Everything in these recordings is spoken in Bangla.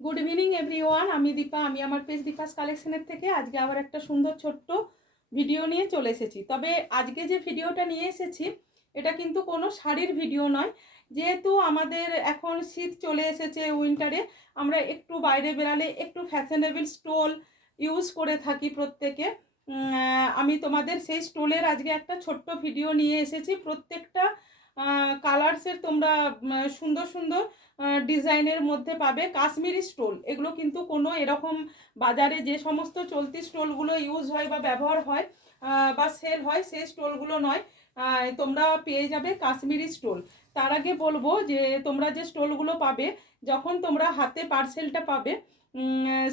Good evening everyone. আমি দীপা, আমি আমার পেজ দীপাস কালেকশনের থেকে আজকে আবার একটা সুন্দর ছোট্ট ভিডিও নিয়ে চলে এসেছি। তবে আজকে যে ভিডিওটা নিয়ে এসেছি এটা কিন্তু কোনো শাড়ির ভিডিও নয়। যেহেতু আমাদের এখন শীত চলে এসেছে, উইন্টারে আমরা একটু বাইরে বেরালে একটু ফ্যাশনেবল স্টোল ইউজ করে থাকি প্রত্যেকে। আমি তোমাদের সেই স্টোলের আজকে একটা ছোট্ট ভিডিও নিয়ে এসেছি। প্রত্যেকটা কালার্সের তোমরা সুন্দর সুন্দর ডিজাইনের মধ্যে পাবে। কাশ্মীরি স্টোল, এগুলো কিন্তু কোনো এরকম বাজারে যে সমস্ত চলতি স্টোলগুলো ইউজ হয় বা ব্যবহার হয় বা সেল হয় সেই স্টোলগুলো নয়। তোমরা পেয়ে যাবে কাশ্মীরি স্টোল। তার আগে বলবো যে তোমরা যে স্টোলগুলো পাবে যখন তোমরা হাতে পার্সেলটা পাবে,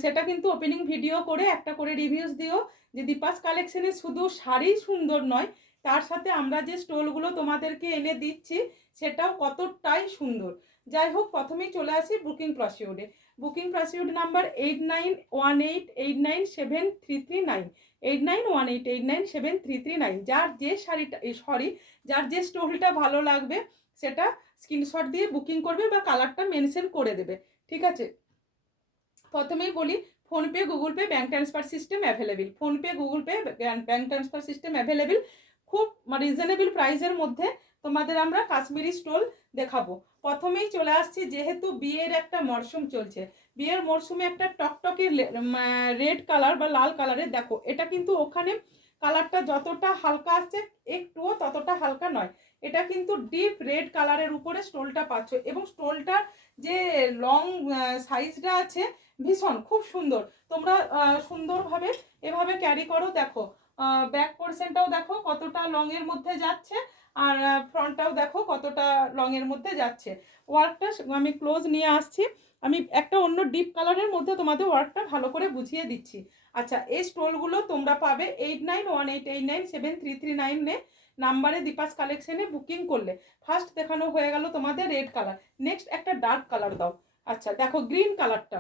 সেটা কিন্তু ওপেনিং ভিডিও করে একটা করে রিভিউজ দিও যে দীপাস কালেকশনে শুধু শাড়ি সুন্দর নয়, তার সাথে আমরা যে স্টোলগুলো তোমাদেরকে এনে দিচ্ছি সেটাও কতটাই সুন্দর। যাই হোক, প্রথমেই চলে আসি বুকিং প্রসিডিউরে। Booking procedure number 8918897339, 8918897339। যার যে শাড়িটা যার যে স্টোলটা ভালো লাগবে সেটা স্ক্রিনশট দিয়ে বুকিং করবে বা কালারটা মেনশন করে দেবে, ঠিক আছে? প্রথমেই বলি, PhonePe, Google pay, bank transfer system available. PhonePe, Google pay, bank transfer system available. খুব রিজনেবল প্রাইসের মধ্যে তোমাদের আমরা কাশ্মীরি স্টোল দেখাবো। প্রথমেই চলে আসছি, যেহেতু বিয়ের একটা মরশুম চলছে, বিয়ের মরশুমে একটা টকটকে রেড কালার বা লাল কালারের, দেখো এটা কিন্তু ওখানে কালারটা যতটা হালকা আসছে একটুও ততটা হালকা নয়। এটা কিন্তু ডিপ রেড কালারের উপরে স্টোলটা পাচ্ছ, এবং স্টোলটার যে লং সাইজটা আছে ভীষণ খুব সুন্দর। তোমরা সুন্দরভাবে এভাবে ক্যারি করো। দেখো ব্যাক পোর্শনটাও দেখো কতটা লং এর মধ্যে যাচ্ছে, আর ফ্রন্টটাও দেখো কতটা লং এর মধ্যে যাচ্ছে। ওয়ার্কটা আমি ক্লোজ নিয়ে আসছি, আমি একটা অন্য ডিপ কালারের মধ্যে তোমাদের ওয়ার্কটা ভালো করে বুঝিয়ে দিচ্ছি। আচ্ছা, এই স্টোলগুলো তোমরা পাবে 8918897339 নাম্বারে দীপাস কালেকশনে বুকিং করলে। ফার্স্ট দেখানো হয়ে গেল তোমাদের রেড কালার, নেক্সট একটা ডার্ক কালার দাও। আচ্ছা দেখো গ্রিন কালারটা,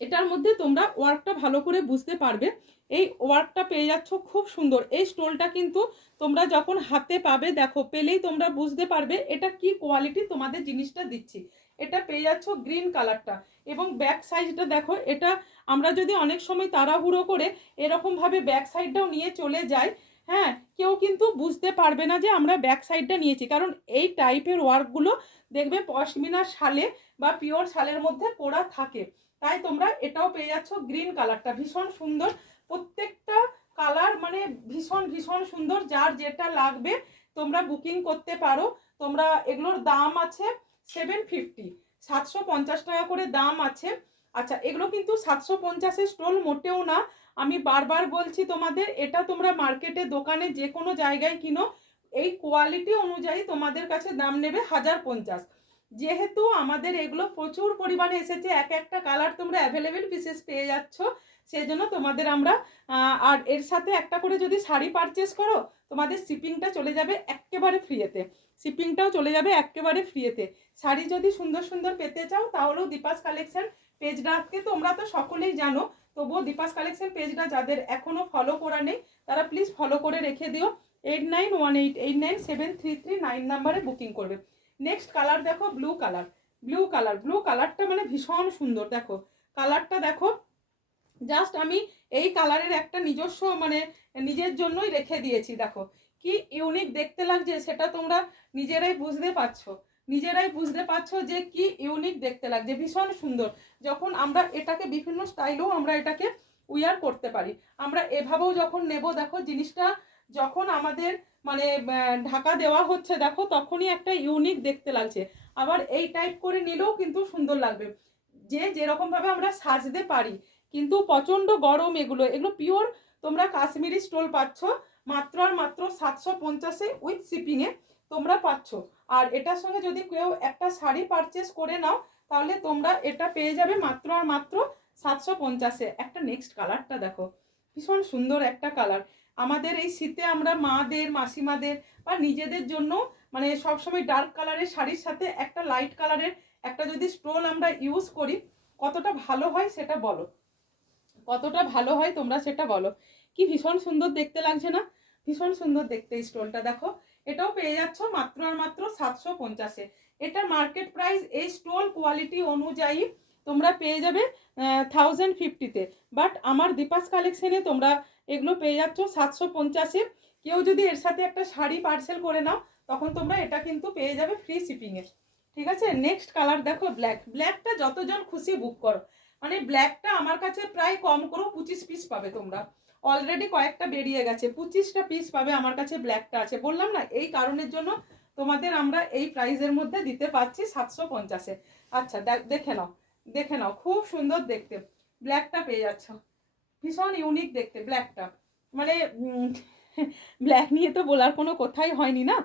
এটার মধ্যে তোমরা ওয়ার্কটা ভালো করে বুঝতে পারবে। এই ওয়ার্কটা পেয়ে যাচ্ছ খুব সুন্দর। এই স্টোলটা কিন্তু তোমরা যখন হাতে পাবে, দেখো পেলেই তোমরা বুঝতে পারবে এটা কি কোয়ালিটি তোমাদের জিনিসটা দিচ্ছি। এটা পেয়ে যাচ্ছ গ্রিন কালারটা, এবং ব্যাক সাইডটা দেখো। এটা আমরা যদি অনেক সময় তাড়াহুড়ো করে এরকমভাবে ব্যাক সাইডটাও নিয়ে চলে যাই, হ্যাঁ, কেউ কিন্তু বুঝতে পারবে না যে আমরা ব্যাক সাইডটা নিয়েছি, কারণ এই টাইপের ওয়ার্কগুলো দেখবে পশমিনা শালে বা পিওর শালের মধ্যে করা থাকে। তাই তোমরা এটাও পেয়ে যাচ্ছ গ্রিন কালারটা, ভীষণ সুন্দর। প্রত্যেকটা কালার মানে ভীষণ ভীষণ সুন্দর। যার যেটা লাগবে তোমরা বুকিং করতে পারো। তোমরা এগুলোর দাম আছে 750, 750 টাকা করে দাম আছে। আচ্ছা, এগুলো কিন্তু 750-এর স্টোল মোটেও না। আমি বারবার বলছি তোমাদের, এটা তোমরা মার্কেটে দোকানে যে কোনো জায়গায় কিনো, এই কোয়ালিটি অনুযায়ী তোমাদের কাছে দাম নেবে 1050। যেহেতু আমাদের এগুলো প্রচুর পরিমাণে এসেছে, এক একটা কালার তোমরা অ্যাভেলেবেল পিসেস পেয়ে যাচ্ছ, সেই জন্য তোমাদের আমরা আর এর সাথে একটা করে যদি শাড়ি পারচেস করো, তোমাদের শিপিংটা চলে যাবে একেবারে ফ্রিতে। শিপিংটাও চলে যাবে একেবারে ফ্রিতে। শাড়ি যদি সুন্দর সুন্দর পেতে চাও তাহলেও দীপাস কালেকশন পেজটাকে তোমরা তো সকলেই জানো, তবুও দীপাস কালেকশন পেজটা যাদের এখনও ফলো করা নেই তারা প্লিজ ফলো করে রেখে দিও। 8918897339 নাম্বারে বুকিং করবে। নেক্সট কালার দেখো ব্লু কালার। ব্লু কালারটা মানে ভীষণ সুন্দর। দেখো কালারটা দেখো, জাস্ট আমি এই কালারের একটা নিজস্ব মানে নিজের জন্যই রেখে দিয়েছি। দেখো কি ইউনিক দেখতে লাগছে, সেটা তোমরা নিজেরাই বুঝতে পারছো যে কি ইউনিক দেখতে লাগছে, ভীষণ সুন্দর। যখন আমরা এটাকে বিভিন্ন স্টাইলেও আমরা এটাকে উইয়ার করতে পারি। আমরা এভাবেও যখন নেব, দেখো জিনিসটা যখন আমাদের মানে ঢাকা দেওয়া হচ্ছে দেখো তখনই একটা ইউনিক দেখতে লাগছে। আবার এই টাইপ করে নিলেও কিন্তু সুন্দর লাগবে, যে যেরকম ভাবে আমরা সাজতে পারি। কিন্তু প্রচন্ড গরম, এগুলো পিওর তোমরা কাশ্মীরি স্টোল পাচ্ছ মাত্র আর মাত্র 750-এ উইথ শিপিংয়ে তোমরা পাচ্ছ। আর এটার সঙ্গে যদি কেউ একটা শাড়ি পারচেস করে নাও তাহলে তোমরা এটা পেয়ে যাবে মাত্র আর মাত্র 750-এ। একটা নেক্সট কালারটা দেখো, ভীষণ সুন্দর একটা কালার। আমাদের এই শীতে আমরা মাদের, মাসিমাদের বা নিজেদের জন্য মানে সবসময় ডার্ক কালারের শাড়ির সাথে একটা লাইট কালারের একটা যদি স্টোল আমরা ইউজ করি কতটা ভালো হয় সেটা বলো, কতটা ভালো হয় তোমরা সেটা বলো। কি ভীষণ সুন্দর দেখতে লাগছে না? ভীষণ সুন্দর দেখতে এই স্টোলটা দেখো। এটাও পেয়ে যাচ্ছ মাত্র আর মাত্র 750-এ। এটা মার্কেট প্রাইস এই স্টোল কোয়ালিটি অনুযায়ী তোমরা পেয়ে যাবে 1050-তে, বাট আমার দীপাস কালেকশনে তোমরা এগুলো পেয়ে যাচ্ছ 750-এ। কেউ যদি এর সাথে একটা শাড়ি পার্সেল করে নাও তখন তোমরা এটা কিন্তু পেয়ে যাবে ফ্রি শিপিংয়ে। ঠিক আছে, নেক্সট কালার দেখো ব্ল্যাক। ব্ল্যাকটা যতজন খুশি বুক করো, মানে ব্ল্যাকটা আমার কাছে প্রায় কম করো 25 পিস পাবে তোমরা, অলরেডি কয়েকটা বেরিয়ে গেছে, 25টা পিস পাবে আমার কাছে ব্ল্যাকটা আছে। বললাম না, এই কারণের জন্য তোমাদের আমরা এই প্রাইসের মধ্যে দিতে পারছি 750-এ। আচ্ছা দেখে নাও, দেখে নাও, খুব সুন্দর দেখতে ব্ল্যাকটা পেয়ে যাচ্ছ, ভীষণ ইউনিক দেখতে ব্ল্যাকটা, মানে ব্ল্যাক নিয়ে তো বলার কোনো কথাই হয়নি না।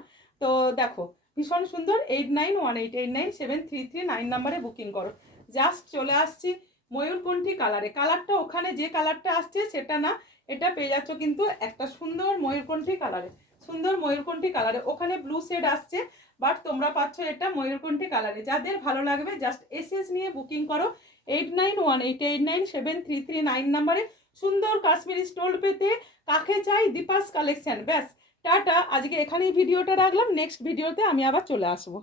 তো দেখো ভীষণ সুন্দর, 8918897339 নাম্বারে বুকিং করো। জাস্ট চলে আসছি ময়ূরকণ্ঠী কালারে। কালারটা ওখানে যে কালারটা আসছে সেটা না, এটা পেয়ে যাচ্ছ কিন্তু একটা সুন্দর ময়ূরকণ্ঠী কালারে, সুন্দর ময়ূরকণ্ঠী কালারে। ওখানে ব্লু শেড আসছে, বাট তোমরা পাচ্ছ এটা ময়ূরকণ্ঠী কালারে। যাদের ভালো লাগবে জাস্ট এসএস নিয়ে বুকিং করো 8918897339 নাম্বারে। সুন্দর কাশ্মীরি স্টোল পেতে কাকে চাই, দীপাস কালেকশন। ব্যাস টাটা, আজকে এখানেই ভিডিওটা রাখলাম, নেক্সট ভিডিওতে আমি আবার চলে আসবো।